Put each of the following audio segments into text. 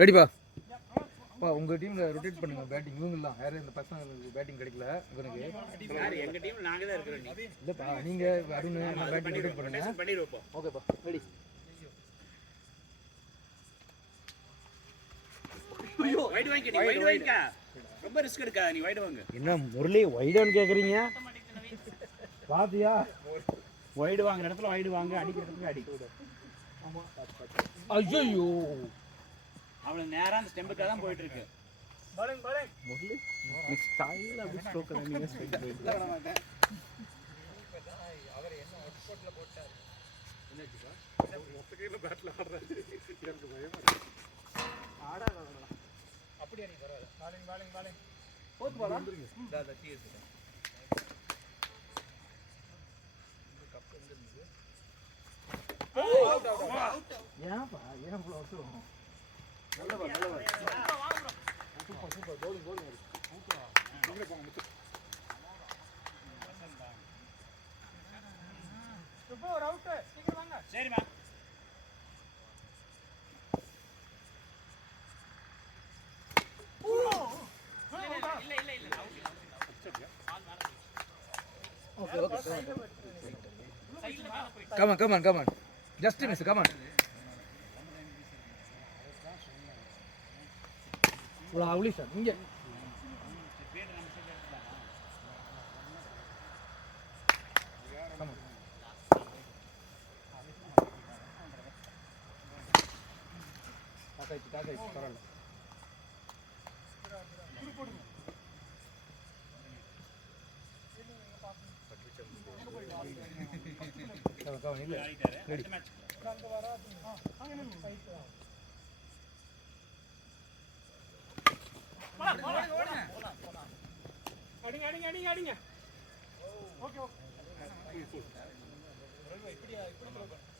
ரெடிப்பா பா உங்கள் டீமில் ரொட்டேட் பண்ணுங்க பேட்டிங். இவங்கெல்லாம் யாரும் இந்த பசங்க பேட்டிங் கிடைக்கல இவனுக்கு. எங்கள் டீம் நாங்கள் தான் இருக்கிறோம். இல்லைப்பா நீங்கள் அருண் பேட்டிங் ரொட்டேட் பண்ணுங்க. பண்ணிடுவோம். ஓகேப்பா ரெடி. வைட் வாங்கிக்க, வைட் வாங்கிக்க. ரொம்ப ரிஸ்க் எடுக்காத, நீ வைட் வாங்க. என்ன முரளி வைடான்னு கேட்குறீங்க? பாத்தியா வைடு வாங்குற இடத்துல வைடு வாங்க, அடிக்கிற இடத்துல அடி. ஐயோ அவனுக்கு நேரா அந்த ஸ்டெம்புக்காக தான் போயிட்டு இருக்கு. பாலிங் பாலிங் முரளி நீ ஸ்டைல் அப்படி ஸ்ட்ரோக் பண்ணீங்க. ஸ்ட்ரைக் பண்ண மாட்டேன். அவர் என்ன ஸ்பாட்ல போட்டார் என்னச்சுப்பா? மொத்த கையில பேட்ல ஆடுறாரு. எனக்கு பயமா இருக்கு. ஆடாத அப்படியே நீ பரவாயில்லை. பாலிங் பாலிங் பாலிங் போத்து பாலா டா டீ எடுத்து கப் எங்க இருக்கு? Out out out. ஏன்பா ஏன் இவ்வளவு அவசரம்? நல்ல பால் நல்ல பால். சூப்பர் சூப்பர் பவுலிங் பவுலிங் சூப்பரா. நீங்க போங்க முத்து. சூப்பர் ஒரு அவுட். சீக்கிரம் வாங்க. சரிமா. Okay, okay. Come on. Just miss, come on. Lovely sir. Inge. Come on. Takai, paralla. Come on, ready. அடிங்க. Okay okay.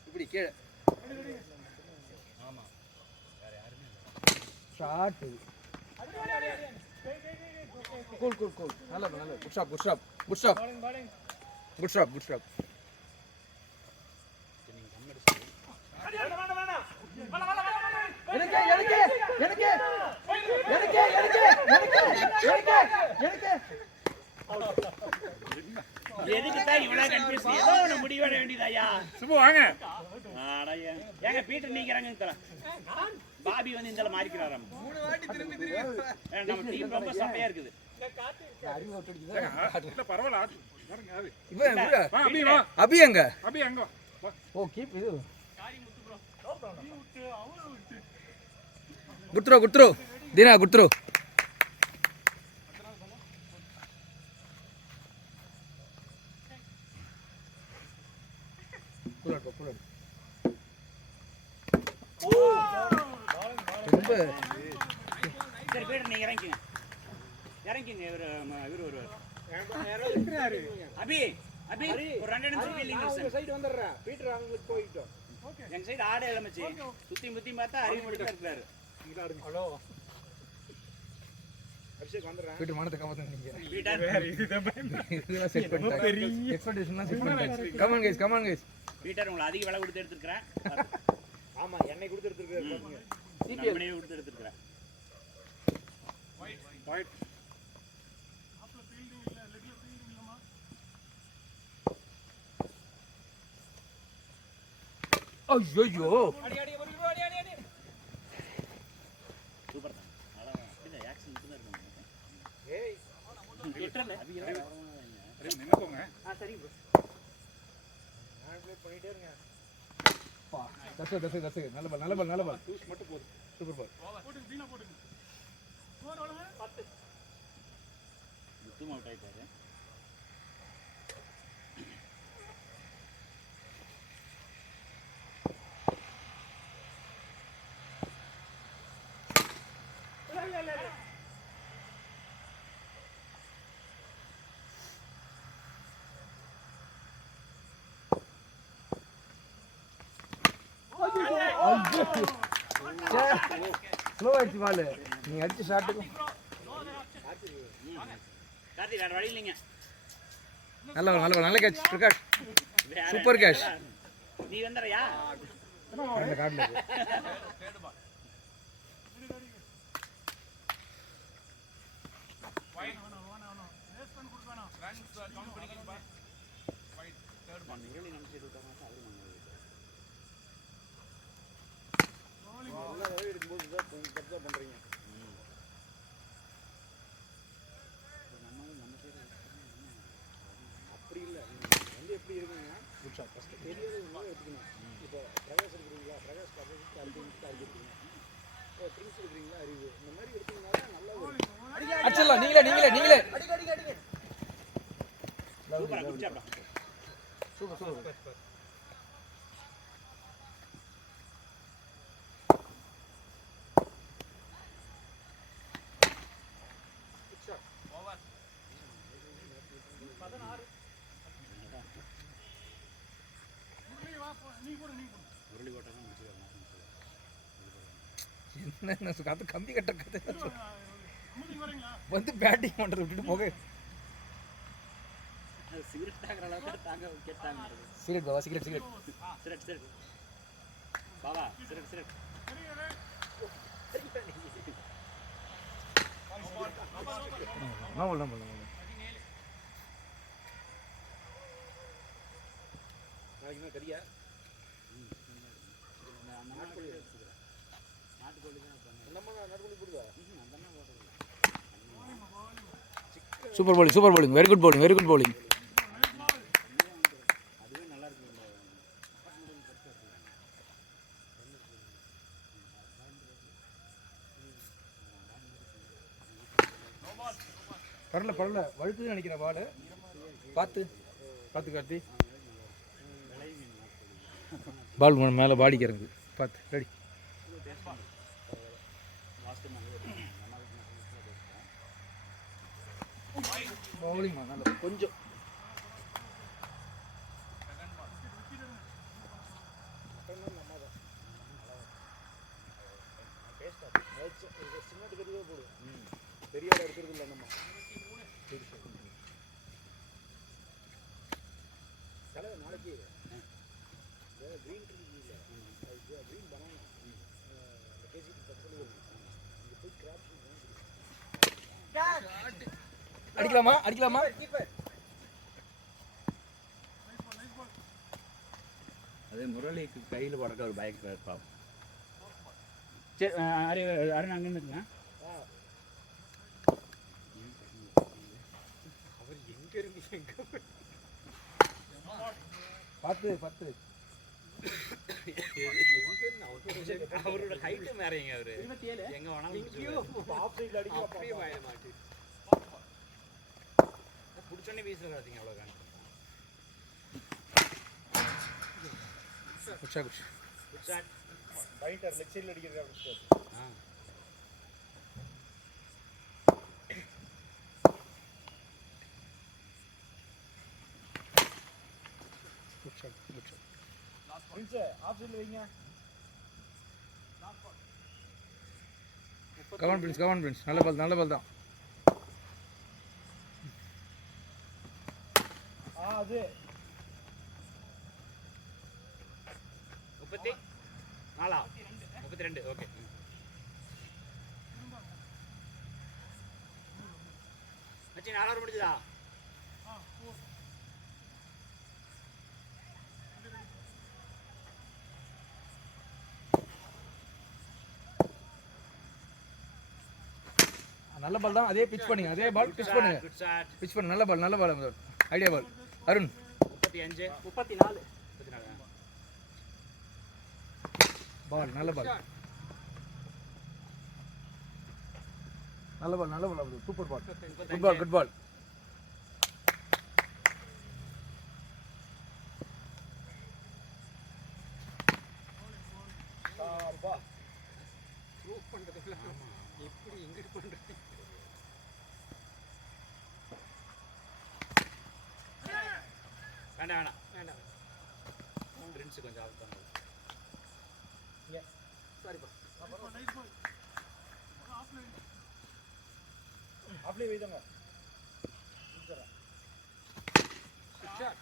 இப்படி கீழ. ஆமா. வேற யாருமே இல்ல. ஷாட். கூல். நல்ல. Good stop. Good stop. எதுக்கு தான் இவ்வளவு கன்ஃபியூஸ்? ஏதோ ஒண்ணு முடிவு பண்ண வேண்டியதாயா? சும்மா வாங்க. ஆடையா. ஏங்க பீட்டர் நீங்கறாங்க இந்த பாபி வந்து இந்தல மாறிக்கிறாராம். 3 வாட்டி திரும்பி நம்ம டீம் ரொம்ப சப்பையா இருக்குது. அறிவு அவுட் அடிக்குது. இல்ல பரவாயில்லை ஆட்டு. பாருங்க அது. இவன் அபி எங்க? அபி அங்க வா. ஓ கீப் இது. காரி முத்து ப்ரோ. No problem. விட்டு அவன விட்டு. குட்ரோ. தீனா குட்ரோ. புல்லட். ரொம்ப சரி பேர் நீங்க இறங்கிங்க இவரு வருவார். யாரோ இருக்கிறாரு. அபி ஒரு 2 நிமிஷம் ஃபீலிங் அந்த சைடு வந்துறா. பீட்டர் அவங்களுக்கு போயிட்டோம். ஓகே. எங்க சைடு ஆடே இல்ல மச்சி. சுத்தி பார்த்தா அறிவு மட்டும் இருக்காரு. இங்க ஆடுங்க. ஹலோ. அபிஷேக் வந்துறா. பீட்டர் மானத்தை காப்பாத்துங்க நீங்க. பீட்டர் இதெல்லாம் செட் பண்ணிட்டாங்க. எக்ஸ்பெக்டேஷன்லாம் செட் பண்ணிட்டாங்க. Come on guys. பீட்டர் உங்களுக்கு அதிக விலை கொடுத்து எடுத்துக்கறேன். ஆமா என்னை கொடுத்து எடுத்துக்கறேன் பாருங்க. சிபிஎல் மணியை கொடுத்து எடுத்துக்கறேன். ஒயிட் ஆப்ல ஃபீல்டிங் இல்ல லெக்ல ஃபீல்டிங் இல்லமா? ஐயோ அடி சூப்பர் தான். அதான் இந்த ஆக்சன் மட்டும் தான் இருக்கும். ஏய் பீட்டர்ல அரே நின்னு போங்க. சரி ப்ரோ. நான் ப்ளே பண்ணிட்டே இருங்க. பா தசு நல்ல பால் டூஸ் மட்டும் போடு. சூப்பர் பால் போடு. தீனா போடுங்க. ஸ்கோர் எவ்வளவு? 10. முத்து அவுட் ஆயிட்டாரு. ஸ்லோ ஆயிடுச்சு பால். நீ அடிச்ச ஷாட்டுக்கு கார்த்தி வேற வழி இல்லைங்க. நல்ல கேட்ச் பிரகாஷ். Super catch. நீ வந்தறியா? அந்த கார்டுல அடிச்சிடலாம். நீங்களே சூப்பரா குடிச்சாப்டா. சூப்பர். உருளி போட்டாலும் முடிச்சுக்கலாம். என்ன கதை கம்பி கட்ட கதை வந்து பேட்டிங் பண்ணுறது விட்டுட்டு போக. அது சிகரெட் தாங்குற அளவுக்கு தாங்க கேட்டாங்க. Cigarette Baba, cigarette. Cigarette Baba, cigarette. நாளைக்கு கறியா? நாட்டுக்கோழி தான் நாட்டுக்கோழி போடுதா? Super bowling, very good bowling. அதுவே நல்லா இருக்கு. பரல வழுக்குதுன்னு நினைக்கிறேன் பால். பார்த்து கார்த்தி. பால் மேலே பாடிக்கு இறங்குது. பார்த்து ரெடி. பவுலிங் நல்ல கொஞ்சம் பெரிய இருக்கிறது இல்லை நம்ம நாளைக்கு கிரீன் ட்ரீ இல்லை, கிரீன் பனானா அடிக்கலாமா? அது முரளிக்கு கையில் படக்க ஒரு பைக் பாப்போம். சரி, அருண் அங்கே இருக்குங்க. அவர் எங்க இருந்து பார்த்து அவரோட ஹைட்டு மேறீங்க. அவரு எங்க வேணாலும் பிடிச்சோன்னே வீசில் காத்தீங்க. அவ்வளோதான். லெக் சைடில் அடிக்கிறது. கவன் பிரின்ஸ் நல்ல பால் தான். அது 32. ஓகே. மச்சி 4 ஓவர் முடிஞ்சதா? நல்ல பால் தான். அதே பிச் பண்ணுங்க. பிச் பண்ணு. நல்ல பால். ஐடியா பால். அருண் 35 34 பால். நல்ல பால். சூப்பர் பால். குட் பால். எப்படி எங்கிட்டு பண்றது? வேண்டாம். ட்ரின்ஸ் கொஞ்சம் ஆஃப் பண்ணுங்க. சாரிப்பா. ஆஃப்லே வைதாங்க. Good shot.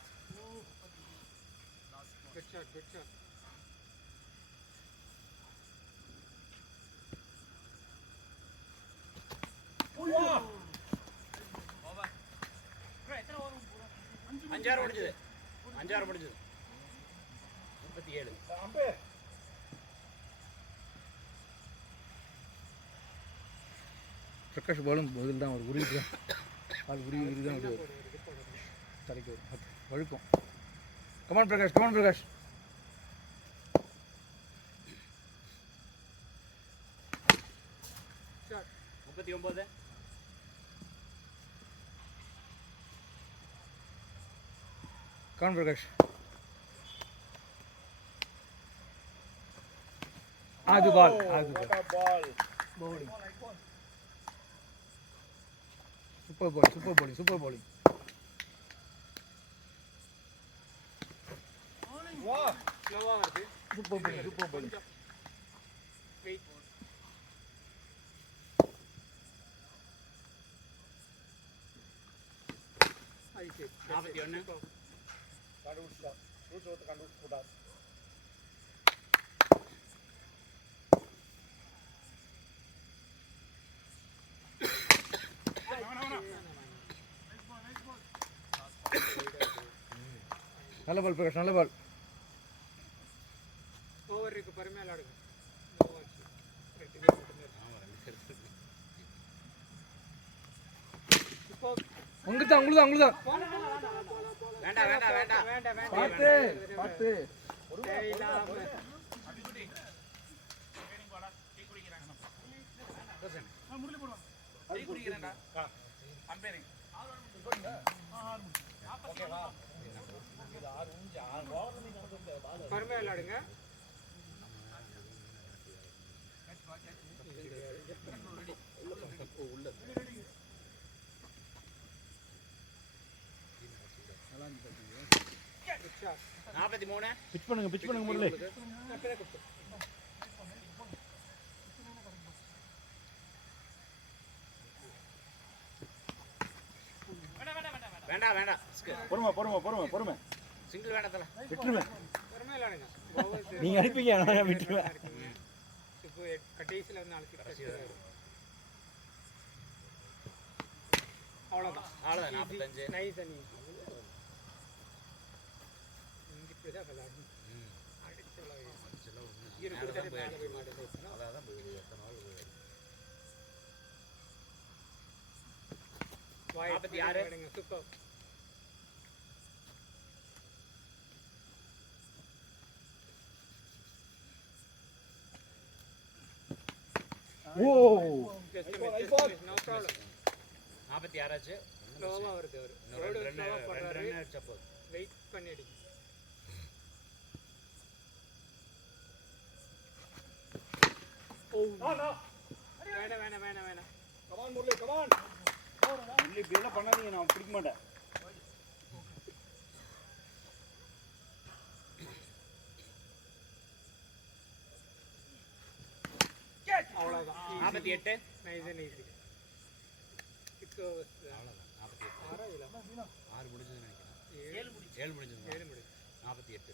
அஞ்சாறு முடிஞ்சது. 37. பிரகாஷ் பாலும் பதில் தான். ஒரு உருவி தான் தலைக்கு வழுக்கும். கமான் பிரகாஷ். 39 கான் பிரகாஷ். அது ball. Bowling. Super bowling, super bowling, super bowling. Super bowling, super bowling. நாற்பத்தி ஒன்று நல்ல பால் பிரகாஷ், நல்ல பால். ஓவருக்கு பொறுமையா விளையாடுங்க. உங்களுதான் உங்களுதான் உங்களுதான். வேண்டாம் வேண்டாம் வேண்டாம் வேண்டாம் பார்த்து பார்த்து. பொறுமையா விளையாடுங்க. நாற்பத்தி மூணு பிச் பண்ணுங்க முரளி. வேண்டாம் வேண்டாம் பொறுமை. சிங்கிள் வேண்டாம் விட்டுருவேன். பொறுமையா விளையாடுங்க. நீங்க அனுப்பிங்க, நான் விட்டுருவேன். இப்போ கடைசியில் வந்து நாளைக்கு அவ்வளோதான். அவ்வளோதான் 45 நைஸ் அணி. இங்கே இப்படி தான் விளையாடணும். நாற்பத்தி ஆறு. Super. Oh Just a miss, no problem. 46 ஆச்சு. ஸ்லோவா வருது அவரு. ரெண்டு ரோடு ஸ்லோவா போடுறாரு. ரன் அடிச்சா போதும். வெயிட் பண்ணி அடி. ஓ வேணாம். Come on Murali, come on. முரளி இப்படி எல்லாம் பண்ணாதீங்க, நான் பிடிக்க மாட்டேன். அவ்வளோதான். 48 நைஸ். 6 ஓவர்ஸ். அவ்வளோதான். 6 முடிஞ்சதுன்னு நினைக்கிறேன். 7 முடிஞ்சது. 48.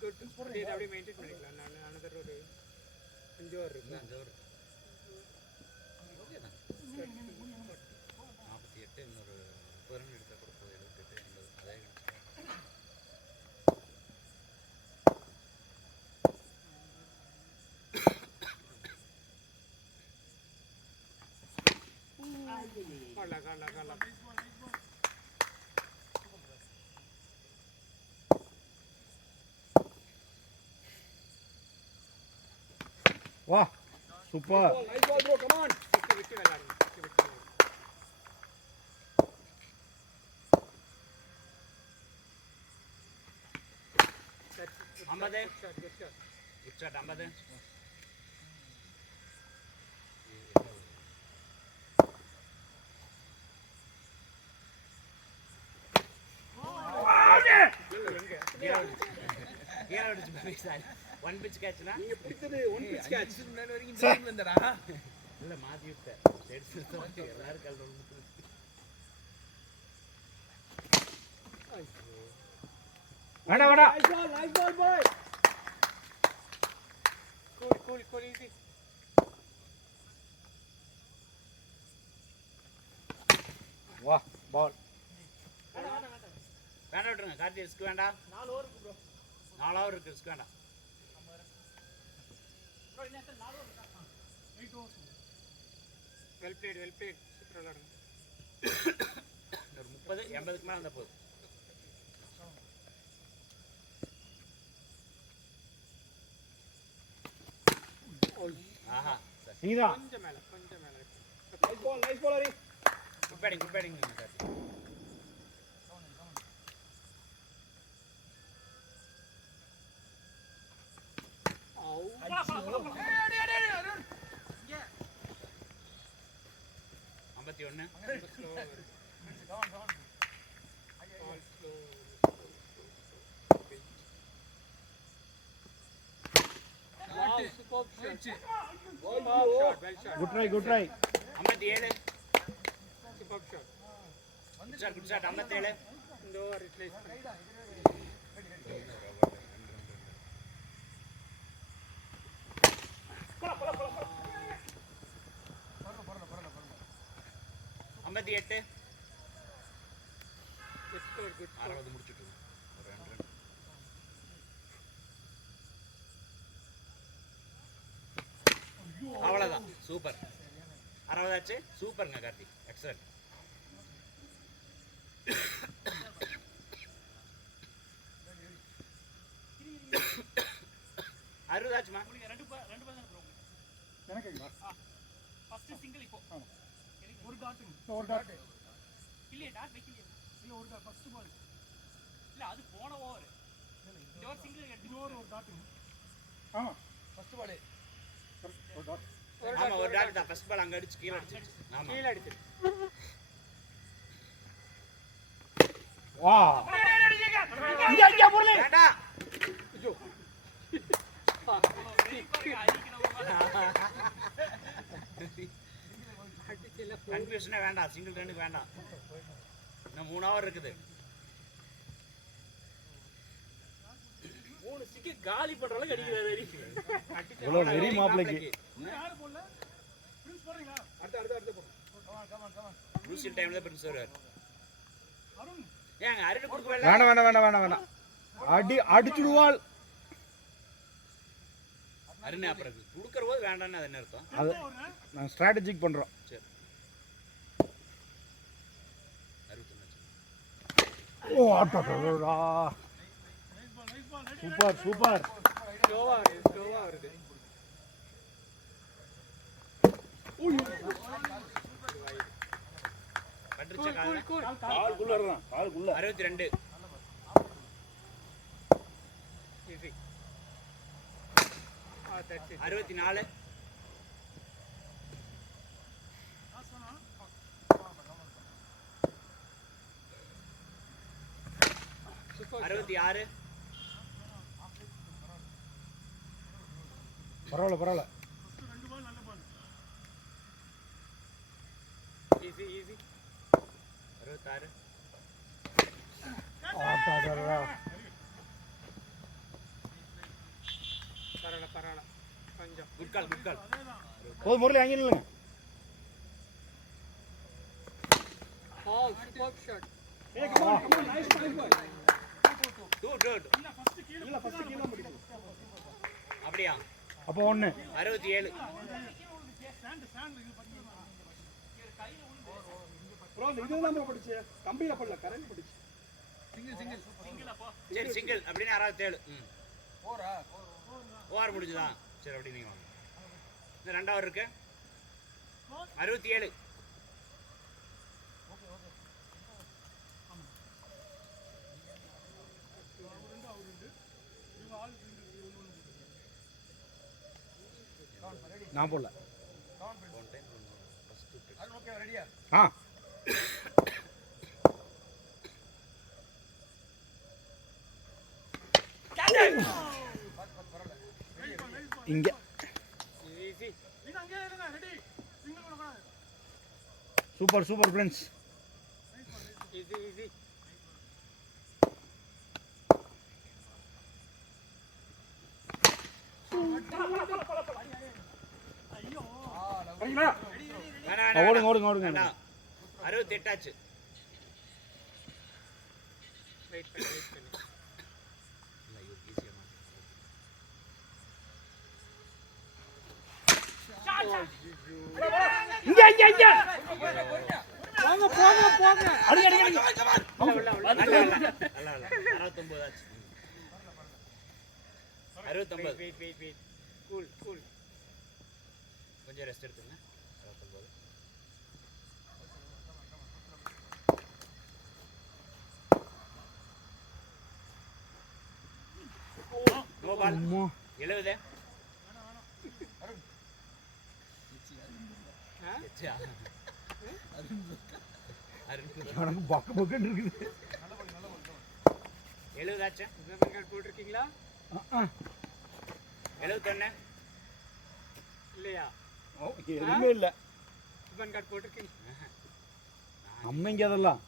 குட். இது அப்படியே மெயின்டைன் பண்ணிக்கலாம். நான் அனதர் ஒரு 5 ஓவர் இருக்கு. 5 ஓவர். 48 இன்னொரு 30 ரன் எடுத்தா கூட போதும். 78 80 அதே கால வா சூப்பர். விட்டு விளையாடுங்க. 50. Good shot. Good shot. 50. One pitch கேட்ச்னா நீங்க பிடிச்சது ஒன் பிச் கேட்ச். முன்னாடி வரைக்கும் டைம் வந்தடா. இல்ல மாத்தி விட்டேன். எடுத்து வந்து எல்லாரும் கல்ல வந்து. வேடா. Nice ball, boy. Cool, easy. வா பால். வேண்டாம் விட்டுருங்க. கார்த்தி ரிஸ்க் வேண்டாம். 4 ஓவர் இருக்கு ப்ரோ. 4 ஓவர் இருக்கு. ரிஸ்க் வேண்டாம். Well played. சூப்பரா விளையாடுங்க. ஒரு 30 80க்கு மேல வந்தா போதும். ஆஹா நீதான். கொஞ்சம் மேல. குட் பேட்டிங் ஐம்பத்தி ஒன்று good try 57 super shot good shot 57 இந்த ஓவர் ரிப்ளேஸ் ஐம்பத்தி எட்டு குட் 60 முடிச்சுட்டு ஒரு 2 ரன் அவ்வளோதான் சூப்பர் 60 ஆச்சு சூப்பருங்க கார்த்திக் எக்ஸலன்ட் அறுபதாச்சுமா ஒரு டாட் இல்லையே டாட் வைக்கலையே இல்ல ஒரு டாட் ஃபர்ஸ்ட் பால் இல்ல அது போன ஓவர் இந்த ஓவர் சிங்கிள் எடுத்து ஒரு டாட் ஆமா ஃபர்ஸ்ட் பால் ஒரு டாட் ஆமா ஒரு டாட் தான் ஃபர்ஸ்ட் பால் அங்க அடிச்சு கீழ அடிச்சு ஆமா கீழ அடிச்சு வா இங்க போறல வேண்டா கன்ஃபியூஷனே வேண்டாம் சிங்கிள் ரன்னுக்கு வேண்டாம் இன்னும் 3 ஹவர் இருக்குது 3 சிக்கி காலி பண்ற அளவுக்கு அடிக்கிறாரு இவ்வளவு வெரி மாப்ளைக்கு யார் போடல பிரின்ஸ் போறீங்களா அடுத்து போ ரூசியல் டைம்ல பிரின்ஸ் வருவார் அருண் ஏங்க அருண் கொடுக்க வேண்டாம் அடிச்சுடுவாள் அருண் அப்புறம் கொடுக்கற போது வேண்டாம்னு அது என்ன அர்த்தம் அது நான் ஸ்ட்ராட்டஜிக் பண்றோம் சரி 61 ஓ ஆட்டா சூப்பர் ஸ்லோவா வருது பண்றச்ச கால்குள்ள இருக்கான் கால்குள்ள 62 ஈஸி தட்ஸ் இட் 64 66 பரவாயில்ல ரெண்டு பால் நல்ல பால் ஈஸி 66 ஆட்டா பரவாயில்ல கொஞ்சம் குட் கால் போது முரளி அங்கே நில்லுங்க சூப்பர் ஷாட் குட் அப்படியா அப்போ ஒண்ணு 67 ப்ரோ இதுதான் ப்ரோ படிச்சு கம்பியில படல கரண்ட் படிச்சு சரி சிங்கிள் அப்படின்னு 67 ஓவர் முடிஞ்சுதா சரி அப்படி நீங்க வாங்க இந்த 2 ஓவர் இருக்கு 67 நான் போடல ஓகே ரெடியா ஆ இங்க ஈஸி நீங்க அங்கே இருங்க ரெடி சிங்கிள் கூட சூப்பர் ஃப்ரெண்ட்ஸ் ஈஸி ஓடுங்க வேண்டாம் 68 ஆச்சு வெயிட் பண்ணு இங்க போங்க அடி 69 ஆச்சு 69 வெயிட் கூல் கொஞ்சம் ரெஸ்ட் எடுத்துங்க 69 நோ பால் 70 எனக்கு பக்கு பக்குன்னு இருக்குது 70 ஆச்சு ரிப்பன் கார்டு போட்டிருக்கீங்களா 71 இல்லையா? எதுவுமே இல்லை ரிப்பன் கார்டு போட்டிருக்கீங்க? அம்மைங்க அதெல்லாம்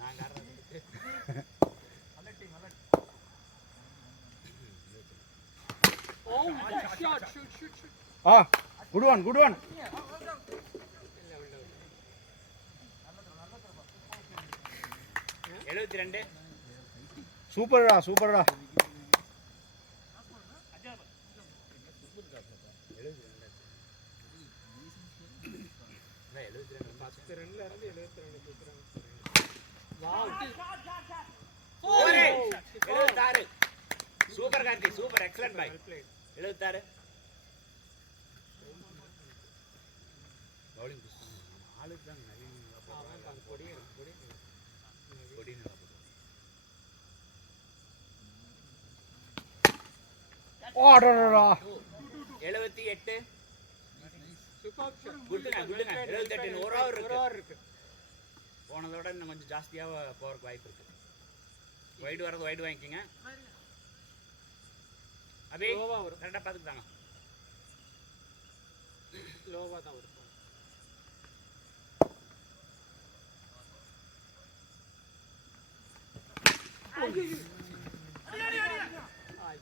நான் காரணம் ஓ ஷாட் ஷூட் ஷூட் ஷூட். ஆ குட் ஒன் இல்ல உள்ள. எழுபத்தி ரெண்டு சூப்பர்டா சூப்பர்டா ரன்ல இருந்து 72 தூக்குறாங்க. எழுபத்தாறு சூப்பர் கார்த்தி சூப்பர் எக்ஸலன்ட் பாய் 76 பவுலிங் ஆளுக்கு தான் நவீன் கொடி கொடி 78 சூப்பர் ஷாட். குட்டுங்க 78 ஒரு ஓவர் இருக்கு போனதோட இன்னும் கொஞ்சம் ஜாஸ்தியாக போறதுக்கு வாய்ப்பு இருக்கு வைடு வரது வைடு வாங்கிக்கோங்க அபி லோவா வரும். கரெக்டாக பார்த்துக்கிட்டாங்க லோவா தான் வரும்.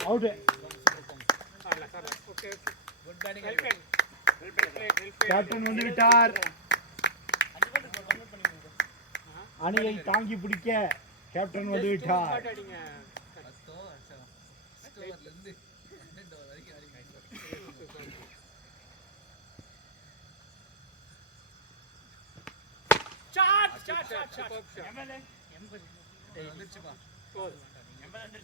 அவுட் சார்ல ஓகே குட் பேட்டிங் கேப்டன் வந்து விட்டார் அணியை தாங்கி பிடிக்க கேப்டன் வந்து விட்டார் அடிங்க. Super shot. போதும்.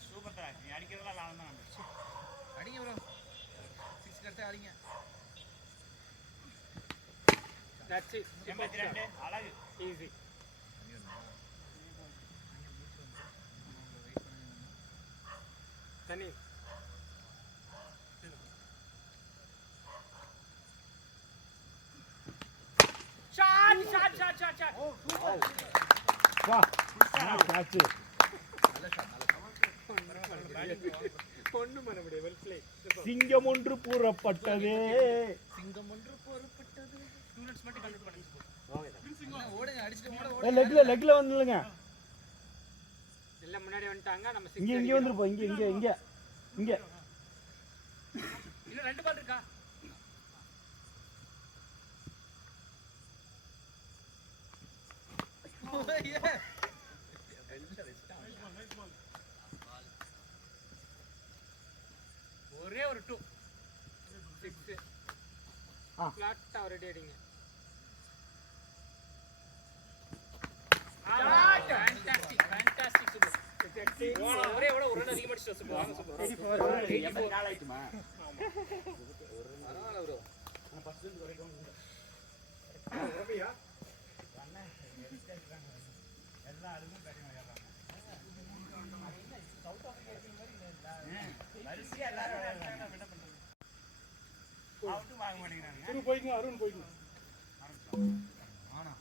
சூப்பர் தான் நீ அடிக்கிறதெல்லாம் லாபம் தான் வந்துச்சு அடிங்க ப்ரோ 6 கரெக்டாக அடிங்க That's it. 82 அழகு Easy. தனி ஷாட். வா கேட்ச் ஒண்ணும் பண்ண முடியாது. Well play. சிங்கம் ஒன்று கூறப்பட்டதே சிங்கம் ஒன்று போறப்பட்டது 2 ரன்ஸ் மட்டும் கம்ப்ளீட் பண்ணுங்க ஓடுங்க அடிச்சுட்டு ஓட லெக்ல வந்துருங்க எல்லாம் முன்னாடி வந்துட்டாங்க. நம்ம இங்க வந்துருப்போம் இங்க இன்னும் 2 பால் இருக்கா ஒரே ஒரு 2 6 ஃபிளாட் ஆல்ரெடி அடிங்க. Fantastic super. ஒரே ஒரு ரன் அதிகமா அடிச்சு சூப்பர். வாங்க சூப்பர். 84 ஆயிடுமா பரவாயில்ல ப்ரோ வரிசையா எல்லாரும் விளையாடுறாங்க என்ன பண்றது அவுட்டும் வாங்க மாட்டேங்கிறாங்க போய்க்குங்க அருண் போய்க்குங்க ஆனா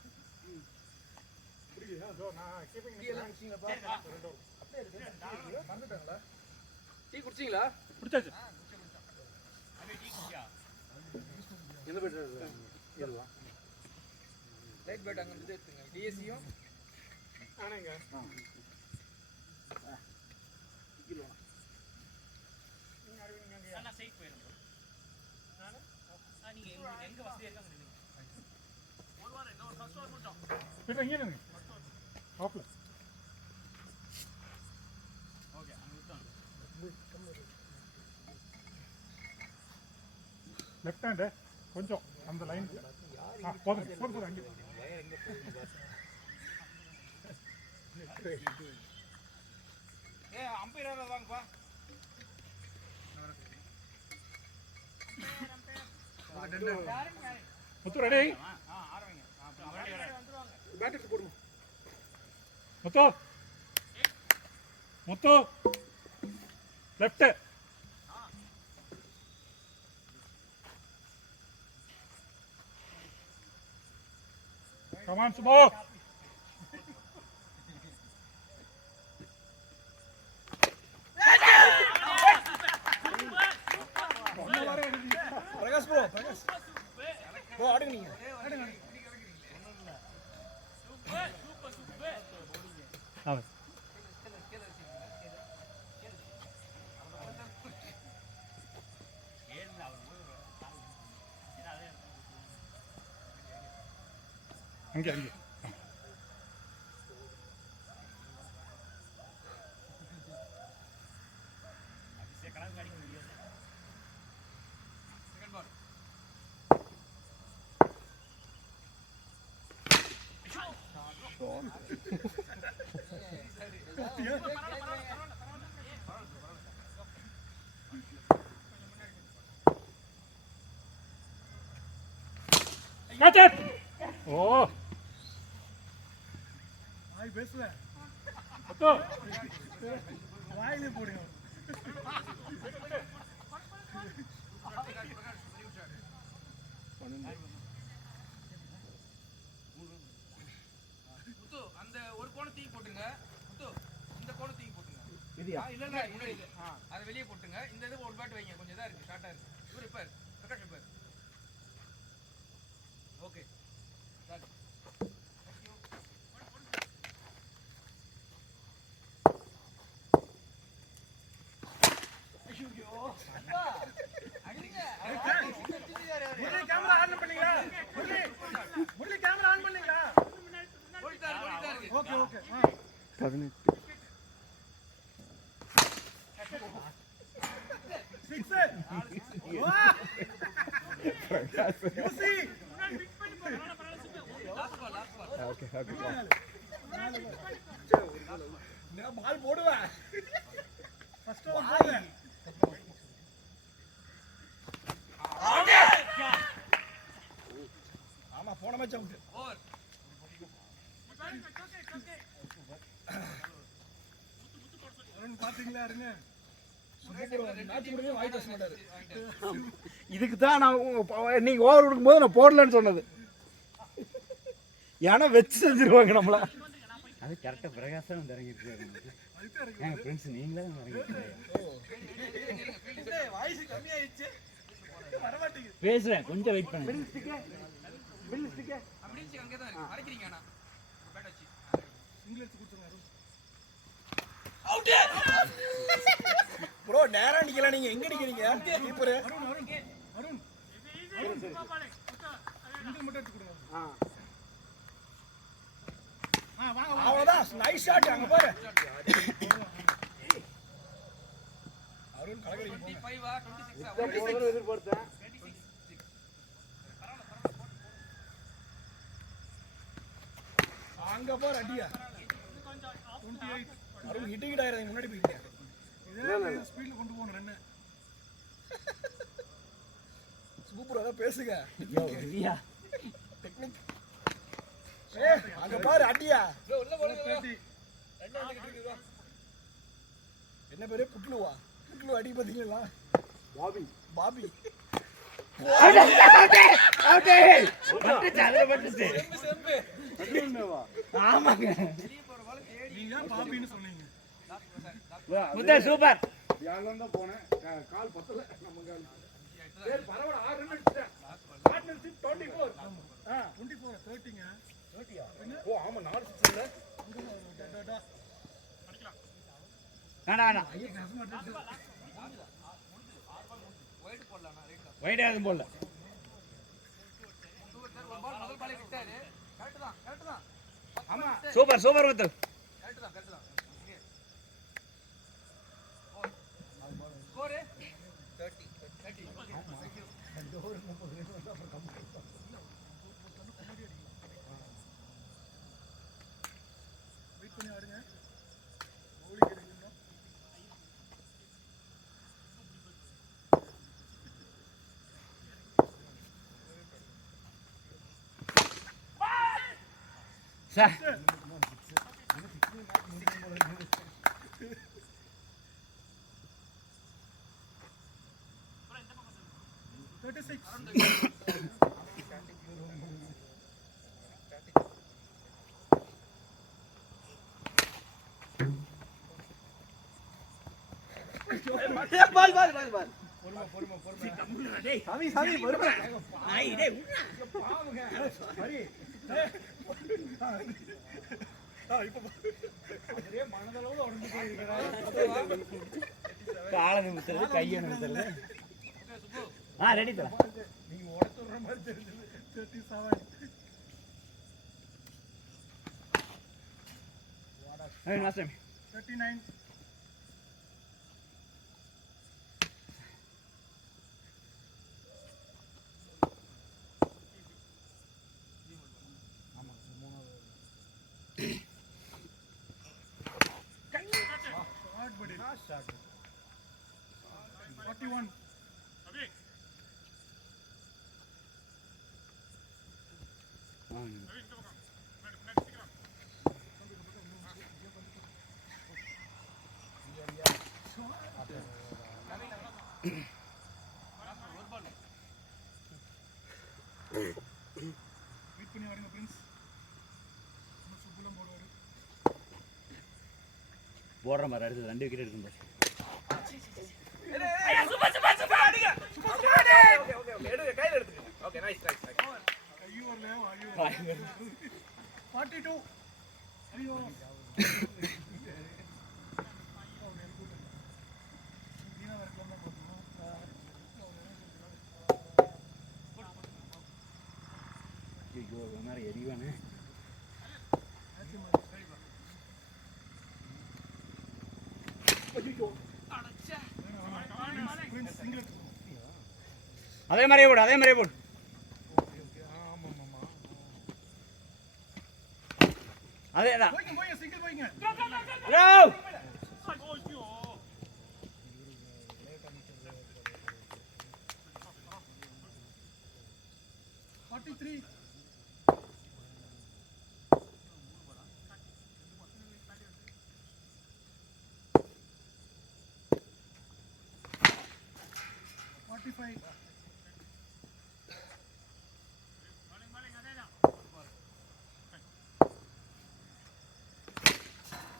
டீ குடிச்சீங்களா? குடிச்சாச்சு எந்த பேட் இதுவா லைட் பேட் அங்க இருந்து எடுத்துங்க டிஎஸ்சியும் ஆனாங்க நான் சைட் போயிடும் நீங்க எங்க வசதியா இருக்காங்க நினைக்கிறேன் ஒரு வாரம் இன்னொரு ஃபர்ஸ்ட் ஓவர் மட்டும் இங்க இருங்க ஆப்ல ஓகே அங்க விட்டோம் லெஃப்ட் ஹேண்ட் கொஞ்சம் அந்த லைன் போதும் அங்கே வயர் எங்க போகுது அம்பையர் வாங்கப்பா முத்து ரெடி ஆரம்பிங்க பேட்டர்ஸ் போடுங்க Muthu left come on Subo. Prakash bro, Prakash bro ஆடுங்க நீங்க. அவன் அங்கே அங்கே Catch it! Oh! வாய் பேசுவேன் Atto! வாயிலே போடுங்க. முத்து அந்த ஒரு கோணை தூக்கி போட்டுங்க. முத்து இந்த கோணை தூக்கி போட்டுங்க. இல்ல இல்ல முன்னாடி இது. அதை வெளியே போட்டுங்க. இந்த இது ஒரு பேட் வைங்க. கொஞ்சம் இதா இருக்கு, ஷார்ட்டா இருக்கு. இவர் repair. Prakash repair. Okay. Sir. Murali camera on பண்ணீங்களா? முரளி கேமரா ஆன் பண்ணீங்களா? ஓடிட்டாரு. Okay okay. 18 6 வா யூசி ஓகே ஓகே. நான் பால் போடுவேன். ஃபர்ஸ்ட் ஓவர் போடுவேன். ஆமா போன மேட்ச் அவுட். ஓவர். அருண் பாத்தீங்களா அருண்? மேட்ச் முடிஞ்சு வாய் பேச மாட்டாரு. இதுக்கு தான் நான் நீங்க ஓவர் கொடுக்கும்போது நான் போடலன்னு சொன்னது. ஏன்னா வச்சு செஞ்சிருவாங்க நம்மள. அது கரெக்டா பிரகாசம் இறங்கிருக்காரு. எங்க ஃப்ரெண்ட்ஸ் நீங்களே இறங்கிருக்கீங்க. வாய்ஸ் கம்மி ஆயிடுச்சு. வர மாட்டேங்குது. பேசுறேன் கொஞ்சம் வெயிட் பண்ணுங்க. அப்படியே அங்கே தான் இருக்கு. மறைக்கிறீங்க அண்ணா. பேட் வச்சு. இங்கிலீஷ் கொடுத்துருங்க அருண். ப்ரோ நேரா நிக்கல, நீங்க எங்க நிக்கிறீங்க? கீப்பர் அருண் அருண் அருண் சிங்கிள் மட்டும் எடுத்து கொடுங்க. வாங்க வாங்க. அவ்வளவுதான். Nice shot. அங்க பாரு அருண் கலகரி. 25 26 எதிர்பார்த்தேன். அங்க பாரு அடியா. 28 அருண் ஹிட்டிங் ஆயிரது முன்னாடி போயிட்டே. இதே ஸ்பீட்ல கொண்டு போகணும் ரன். சூப்பரா தான் பேசுங்க. யோ இல்லையா டெக்னிக். அங்க பாரு அடியா. உள்ள போடுங்க. 30 என்ன பேரு? புட்லுவா. புட்லு அடி பாத்தீங்களா? Bobby Bobby. ஆமாங்க. நீங்க தான் பாபின்னு சொன்னீங்க. முத்தா சூப்பர். யாரெல்லாம் தான் போனேன். கால் பத்தல நம்ம கால். சரி பரவாயில்லை. 6 ரன் அடிச்சிட்டேன். பார்ட்னர்ஷிப் 24. 24 30ங்க. 30யா? ஓ ஆமா 4 6 இல்ல. வேணா வேணா வைட் ஆகும் போடல. சூப்பர் சூப்பர் முத்து. வெயிட் பண்ணி ஆடுங்க. ஓடி கிடைக்கணும். சார் 36 காலை நிமித்துறது கையை நிமித்துறது. ரெடி தர நீங்க ஓடுற மாதிரி தெரிஞ்சது. 37 39 41 வெயிட் பண்ணி வரீங்க பிரின்ஸ். சுப்புலம் போடுவாரு. போடுற மாதிரி அடுத்து 2 விக்கெட் எடுக்கும். கையில எடுத்துக்கங்க. Okay nice nice. ஐயோ வரல ஐயோ 42 ஐயோ ஐயோ மாதிரி எரிவானே. அதே மாதிரியே போடு, அதே மாதிரியே போடு. அதேதான். போய்ங்க சிங்கிள் போய்ங்க. ப்ரோ 43 45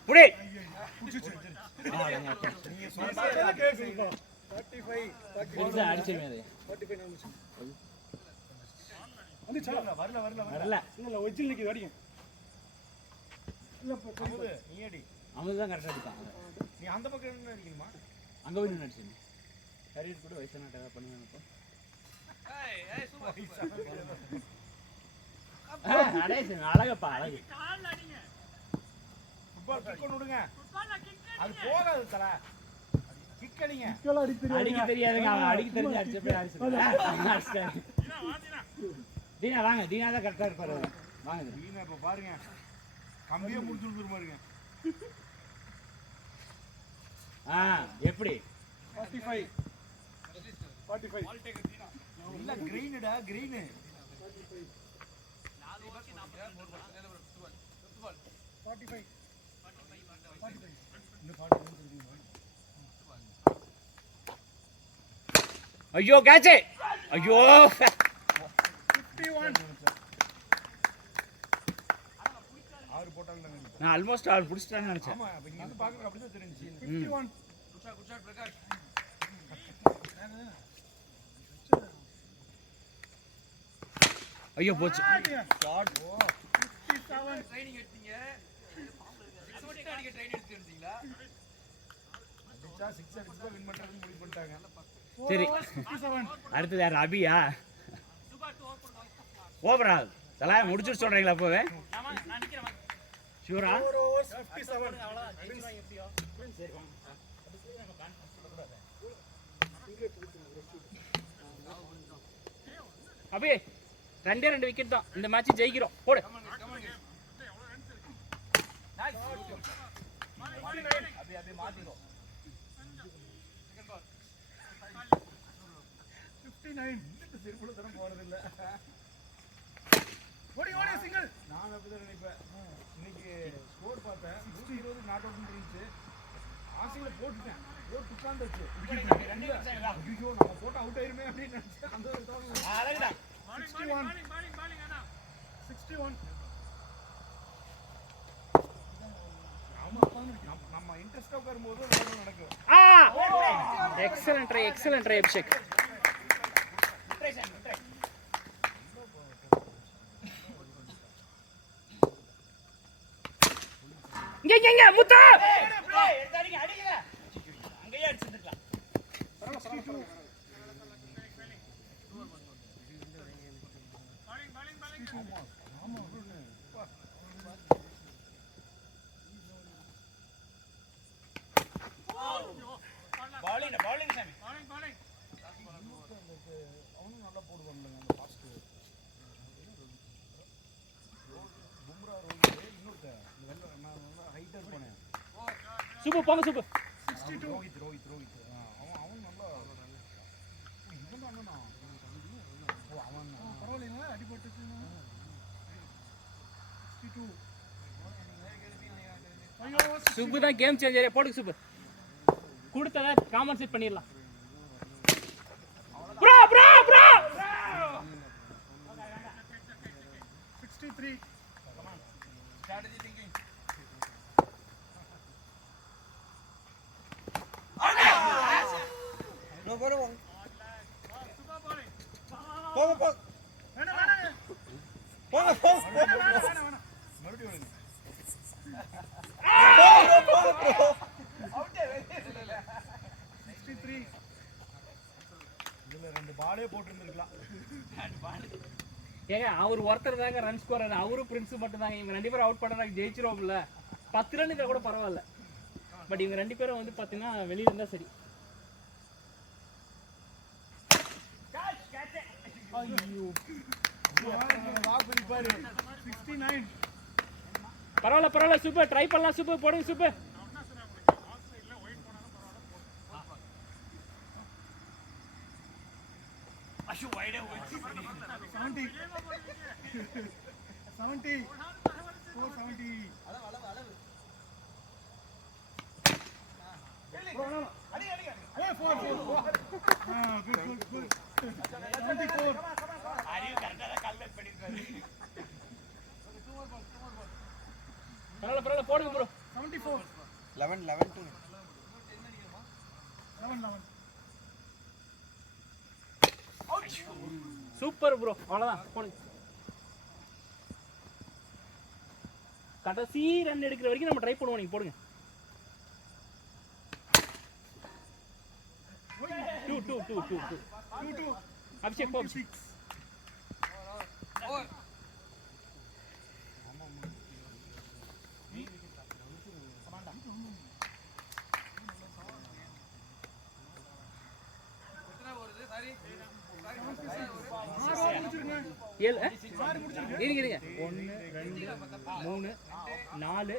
புடி. நீங்க சொன்னதெல்லாம் கேக்குறீங்க. 45 பெருசா அடிச்சிருமே அது. 45 நிமிஷம். வந்துச்சா? வரல வரல. இல்ல ஒரிஜினல் நிக்குது அடிங்க. இல்ல அமுது நீ அடி. அமுது தான் கரெக்டா அடிப்பான். நீ அந்த பக்கம் என்ன அடிக்கணுமா? அங்க போய் நின்னு அடிச்சிரு. கரியர் கூட வயசான டேவா பண்ணுவாங்க இப்போ. ஏய் ஏய் சூப்பர். அடேய் அழகப்பா அழகு. ஃபுட்பால் கிக் ஒன்னு விடுங்க. அது போகாது தல. கிக் அடிங்க. கிக்கல அடிக்க தெரியாதுங்க. அவன் அடிக்க தெரிஞ்சு அடிச்ச போய் அடிச்சாரு. தீனா வாங்க. தீனா தான் கரெக்டா இருப்பாரு. வாங்க தீனா இப்ப பாருங்க. கம்பியே முடிச்சுட்டு பாருங்க. எப்படி 45 இல்ல கிரீன்டா கிரீன் 45 ஐயோ கேட்ச். ஐயோ 51 ஆறு போட்டாங்க. நான் ஆல்மோஸ்ட் ஆல் புடிச்சிட்டான்னு நினைச்சேன். ஆமா அப்ப இங்க வந்து பாக்குறது அப்படியே தெரிஞ்சி. 51 குட் ஷாட் பிரகாஷ். ஐயோ போச்சு. ஷாட் 57 ட்ரைனிங் எடுத்தீங்க. 6 அடிக்க ட்ரைனிங் எடுத்துட்டீங்களா? அடிச்சா 6 அடிச்சா வின் பண்றதுன்னு முடிவு பண்ணிட்டாங்க. சரி 57 அடுத்தது யார்? அபியா? ஓவரா தலா முடிச்சுட்டு சொல்றீங்களா அப்போவே? ஷூரா? 4 overs 57 அபி 2 விக்கெட் தான் இந்த மேட்ச் ஜெயிக்கிறோம். போடு. அப்படியே மாத்திரோ. 59 சிறுபுல தரம் போறது இல்ல. ஓடி ஓடி சிங்கிள். நான் அப்படிதான் நினைப்பேன். இன்னைக்கு ஸ்கோர் பார்த்தேன் 120 நாட் அவுட் இருந்துச்சு. ஆசில போட்டுட்டேன். போட்டு உட்கார்ந்துச்சு. ஐயோ நம்ம போட்டு அவுட் ஆயிருமே அப்படின்னு நினைச்சேன். அந்த ஒரு தோணு. அழகுடா. 61 61 ஆமா நம்ம இன்ட்ரெஸ்டா உட்காரும்போது நடக்கும். Excellent try Abhishek. இங்க முத்தா அடிக்கல அங்கேயே அடிச்சிருக்கலாம். பாலிங் சாமி அவனும் நல்லா போடுவாங்க அந்த பாஸ்ட் பும்ரா ரோஹித் இன்னொருத்த நான் நல்லா ஹைட்டர் போனேன். சூப்பர் போங்க சூப்பர். 62 ரோஹித் அவன் நல்லா இவன் அண்ணனா அவன் பரவாயில்லைங்களா அடிபட்டுச்சுன்னா 62 சுப்பு தான் கேம் சேஞ்சரே. போடுங்க சூப்பர். கொடுத்தத காம்பன்சேட் பண்ணிடலாம். Bro 63 strategy thinking. No bro. Go. மறுபடியும் இதுல 2 பாலே போட்டுருந்துருக்கலாம். ஏங்க அவர் ஒருத்தர் தாங்க ரன் ஸ்கோரர். அவரும் பிரின்ஸ் மட்டும் தாங்க. இவங்க 2 பேரும் அவுட் பண்ணாங்க ஜெயிச்சிரோம்ல. 10 ரன்னுக்கு கூட பரவாயில்ல. பட் இவங்க 2 பேரும் வந்து பாத்தீங்கன்னா வெளியே இருந்தா சரி. ஐயோ வாக்குறி பாரு 69. பரவாயில்ல சூப்பர். ட்ரை பண்ணலாம் சூப்பர். போடுங்க சூப்பர். அஷு வைடே 70 470 good 74 அறிவு கரெக்ட்டா கால்குலேட் பண்ணிருக்காரு. பரவாயில்ல போடுங்க ப்ரோ. 74 11 to 11 super bro. அவ்வளவுதான் போடுங்க. கடைசி ரன் எடுக்கிற வரைக்கும் நம்ம ட்ரை பண்ணுவோம். நீங்க போடுங்க. 2 அபிஷேக் போ. over. எத்தனை வருது? சாரி 7 இருங்க 1 2 3 4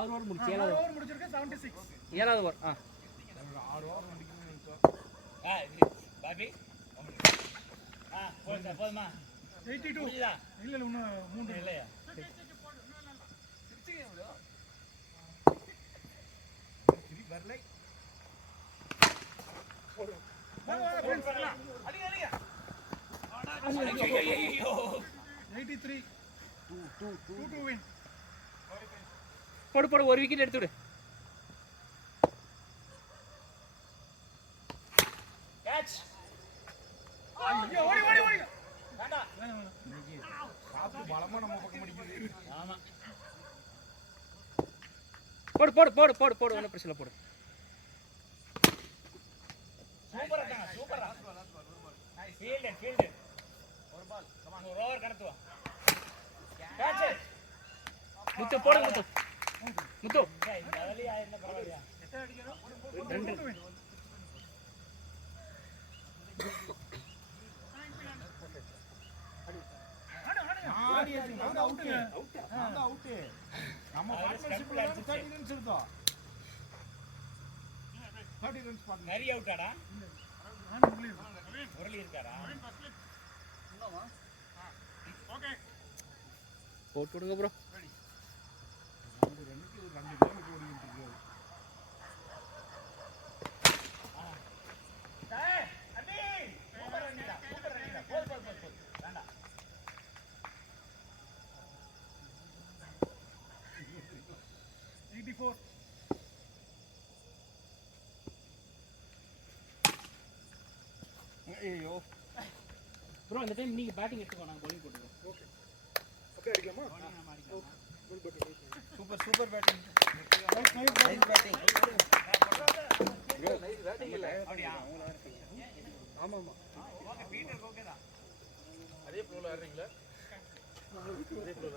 6 ஓவர் முடிச்சு. 7வது ஓவர் முடிச்சிருக்கேன் 76. 7வது ஓவர். 6 ஓவர் முடிக்கணும்னு நினைச்சோம். பாபி போதுமா 82 புரியுதா? இல்ல இன்னும் 3 இல்லையா? வரலை. அடிங்க 83 2 win. போடு ஒரு விக்கெட் எடுத்து விடு. கேட்ச். ஐயோ ஓடி வேண்டாம். இன்னைக்கு காத்து பலமா நம்ம பக்கம் அடிக்குது. ஆமா. போடு ஒன்றும் பிரச்சனை போடு. சூப்பரா தாங்க சூப்பரா. Nice field. ஒரு பால். Come on. ஒரு ஓவர் கடத்துவா. கேட்ச். முத்து போடு முத்து. இந்த வலி ஆயிருந்தா பரவாயில்லையா? 2 ஆடியாச்சு. நாங்க அவுட். நம்ம பார்ட்னர்ஷிப்ல 30 ரன்ஸ் எடுத்தோம். 30 ரன்ஸ் பண்ணோம். நரி அவுட்டாடா? முரளி இருக்காரா? போடுங்க ப்ரோ. 2 ரன்னுக்கு 2 கிலோமீட்டர் ஓடிட்டு இருக்கு. ப்ரோ இந்த டைம் நீங்க பேட்டிங் எடுத்துக்கோ நாங்க bowling போட்டுறோம் ஓகே அப்படியே அடிக்கலாமா super super batting nice batting அப்படியா ஆமா ஆமா ஓகே பீட்டர் ஓகே தான் அதே ஃப்ளோல ஆடுறீங்களா அதே ஃப்ளோல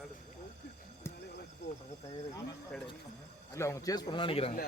இல்ல அவங்க சேஸ் பண்ணலாம் நினைக்கிறாங்க